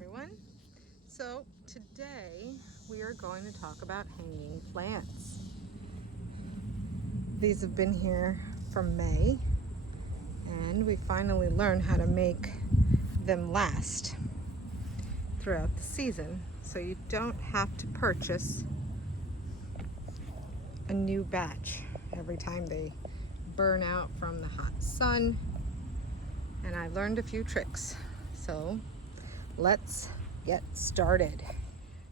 everyone. So today we are going to talk about hanging plants. These have been here from May, and we finally learned how to make them last throughout the season, so you don't have to purchase a new batch every time they burn out from the hot sun. And I learned a few tricks, so let's get started.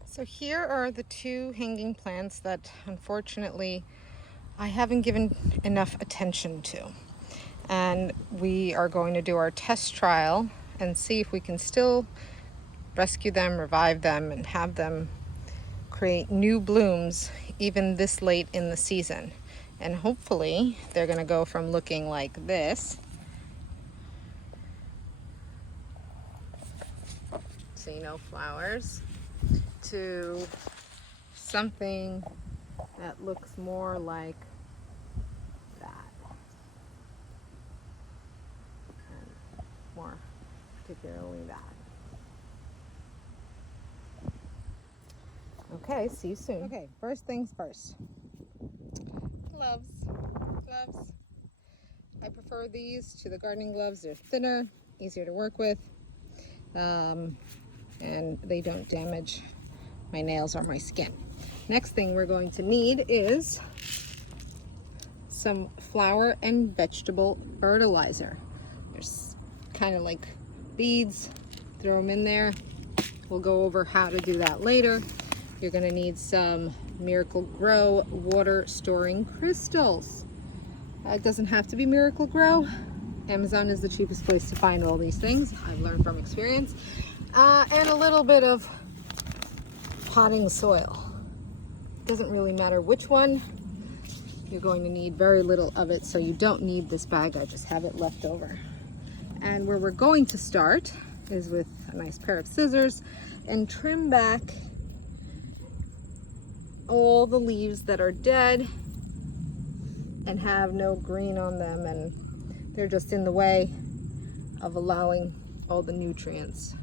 So here are the two hanging plants that unfortunately I haven't given enough attention to, and we are going to do our test trial and see if we can still rescue them, revive them, and have them create new blooms even this late in the season. And hopefully they're going to go from looking like this, see no flowers, to something that looks more like that, and more particularly that. Okay, see you soon. Okay, first things first. Gloves. I prefer these to the gardening gloves. They're thinner, easier to work with, and they don't damage my nails or my skin. Next thing we're going to need is some flower and vegetable fertilizer. There's kind of like beads, throw them in there. We'll go over how to do that later. You're going to need some Miracle Grow water storing crystals. It doesn't have to be Miracle Grow. Amazon is the cheapest place to find all these things, I've learned from experience. And a little bit of potting soil. Doesn't really matter which one. You're going to need very little of it, so you don't need this bag. I just have it left over. And where we're going to start is with a nice pair of scissors and trim back all the leaves that are dead and have no green on them, and they're just in the way of allowing all the nutrients,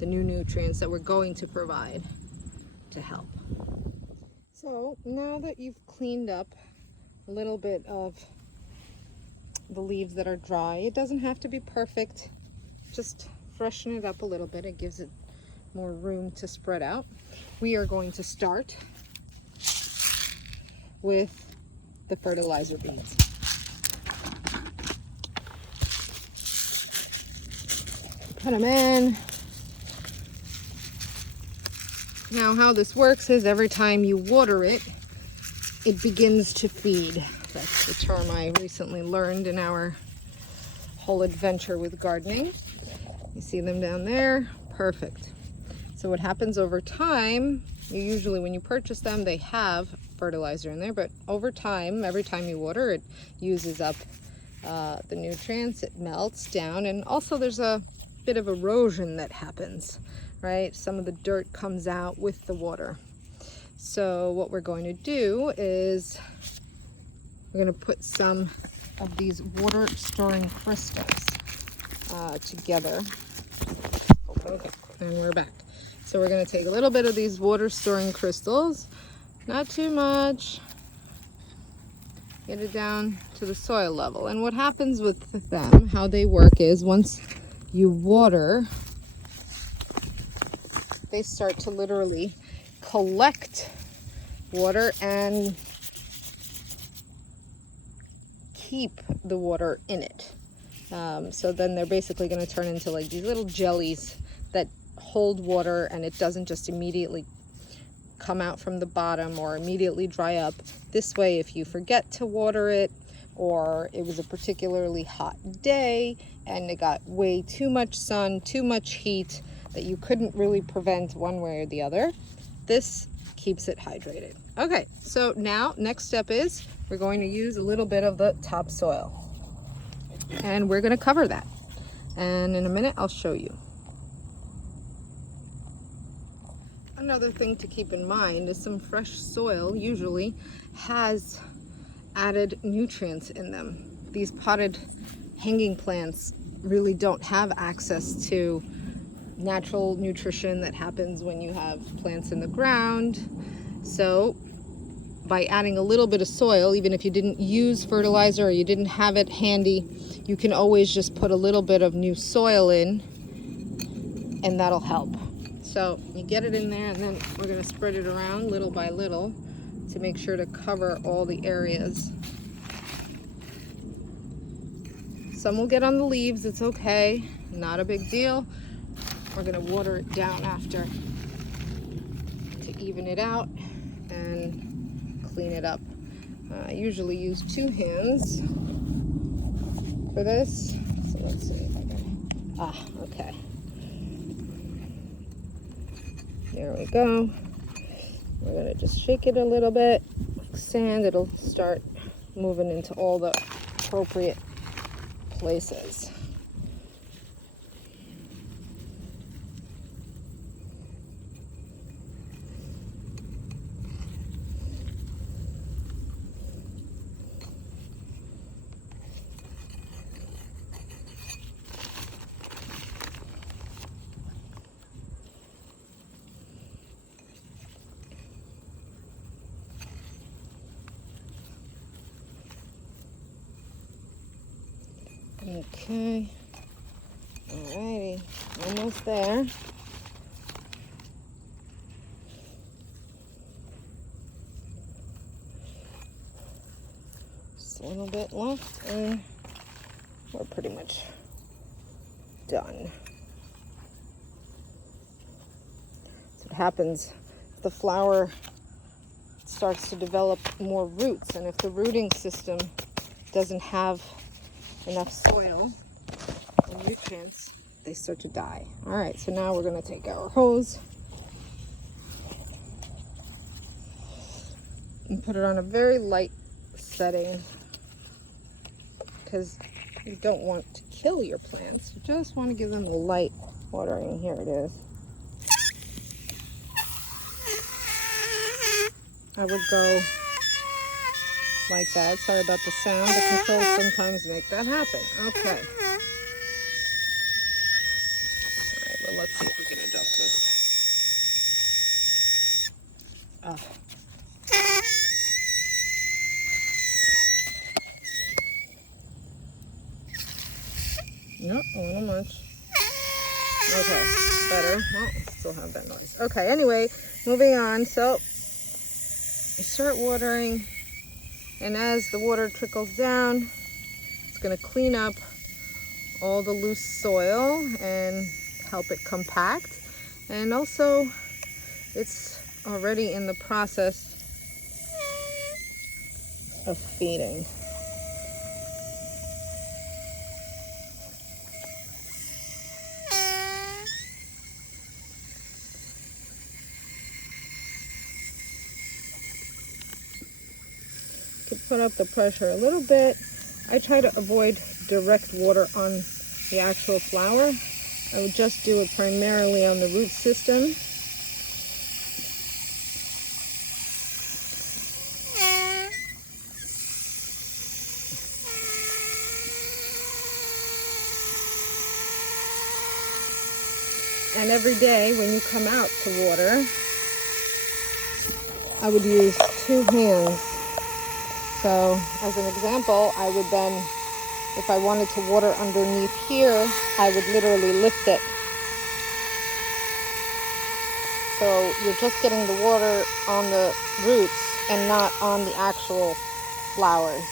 the new nutrients that we're going to provide to help. So now that you've cleaned up a little bit of the leaves that are dry, it doesn't have to be perfect, just freshen it up a little bit. It gives it more room to spread out. We are going to start with the fertilizer beads. Put them in. Now how this works is every time you water it, it begins to feed. That's the term I recently learned in our whole adventure with gardening. You see them down there? Perfect. So what happens over time, usually when you purchase them, they have fertilizer in there, but over time, every time you water, it uses up the nutrients, it melts down, and also there's a bit of erosion that happens, right? Some of the dirt comes out with the water. So what we're going to do is we're going to put some of these water storing crystals together. Okay, and we're back. So we're going to take a little bit of these water storing crystals, not too much, get it down to the soil level. And what happens with them, how they work is once you water, they start to literally collect water and keep the water in it. So then they're basically going to turn into like these little jellies that hold water, and it doesn't just immediately come out from the bottom or immediately dry up. This way, if you forget to water it, or it was a particularly hot day and it got way too much sun, too much heat that you couldn't really prevent one way or the other, this keeps it hydrated. Okay, so now next step is we're going to use a little bit of the topsoil, and we're going to cover that, and in a minute I'll show you. Another thing to keep in mind is some fresh soil usually has added nutrients in them. These potted hanging plants really don't have access to natural nutrition that happens when you have plants in the ground. So by adding a little bit of soil, even if you didn't use fertilizer or you didn't have it handy, you can always just put a little bit of new soil in, and that'll help. So you get it in there, and then we're going to spread it around little by little to make sure to cover all the areas. Some will get on the leaves, it's okay, not a big deal. We're going to water it down after to even it out and clean it up. I usually use 2 hands for this. So let's see if I can. Okay. There we go. We're going to just shake it a little bit. Like sand, it'll start moving into all the appropriate places. Okay, alrighty, almost there. Just a little bit left and we're pretty much done. So what happens, the flower starts to develop more roots, and if the rooting system doesn't have enough soil and nutrients, they start to die. All right, so now we're going to take our hose and put it on a very light setting, because you don't want to kill your plants. You just want to give them a light watering. Here it is. I would go like that. Sorry about the sound. The controls sometimes make that happen. Okay. Alright, well, let's see if we can adjust this. Nope, a little much. Okay, better. Well, still have that noise. Okay, anyway, moving on. So, you start watering, and as the water trickles down, it's going to clean up all the loose soil and help it compact. And also, it's already in the process of feeding. Put up the pressure a little bit. I try to avoid direct water on the actual flower. I would just do it primarily on the root system. And every day when you come out to water, I would use 2 hands. So, as an example, I would then, if I wanted to water underneath here, I would literally lift it. So, you're just getting the water on the roots and not on the actual flowers.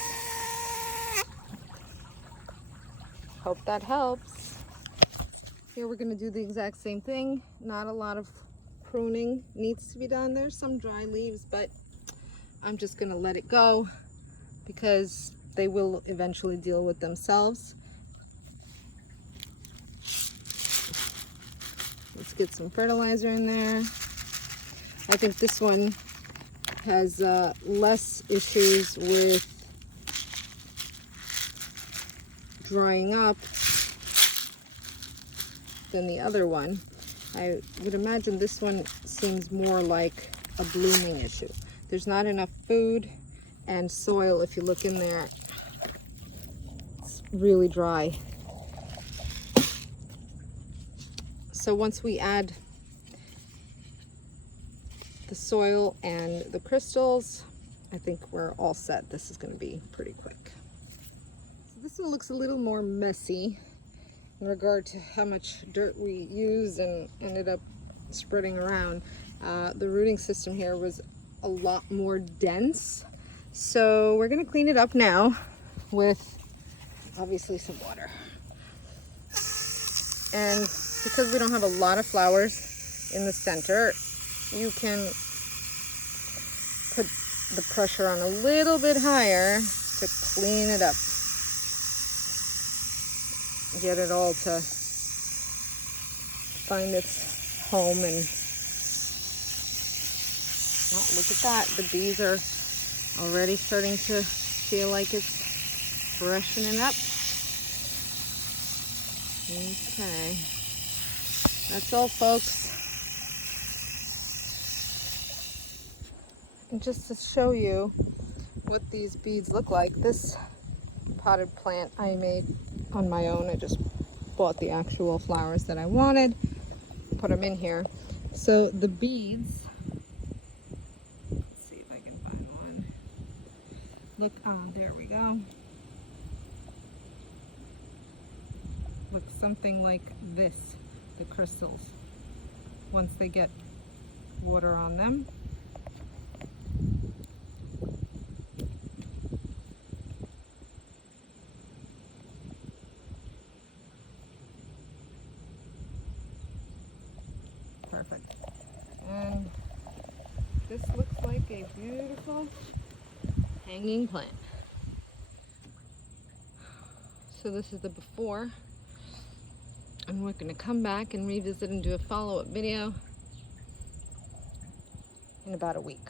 Hope that helps. Here we're going to do the exact same thing. Not a lot of pruning needs to be done. There's some dry leaves, but I'm just going to let it go, because they will eventually deal with themselves. Let's get some fertilizer in there. I think this one has less issues with drying up than the other one. I would imagine this one seems more like a blooming issue. There's not enough food and soil. If you look in there, it's really dry. So once we add the soil and the crystals, I think we're all set. This is going to be pretty quick. So this one looks a little more messy in regard to how much dirt we use and ended up spreading around. The rooting system here was a lot more dense. So we're going to clean it up now with obviously some water. And because we don't have a lot of flowers in the center, you can put the pressure on a little bit higher to clean it up. Get it all to find its home. And oh, look at that. The bees are already starting to feel like it's freshening up. Okay, that's all, folks. And just to show you what these beads look like, this potted plant I made on my own. I just bought the actual flowers that I wanted, put them in here. So the beads, let's see if I can find one. Look, there we go. Look something like this, the crystals, once they get water on them. Perfect. And this looks like a beautiful hanging plant. So this is the before. And we're going to come back and revisit and do a follow-up video in about a week.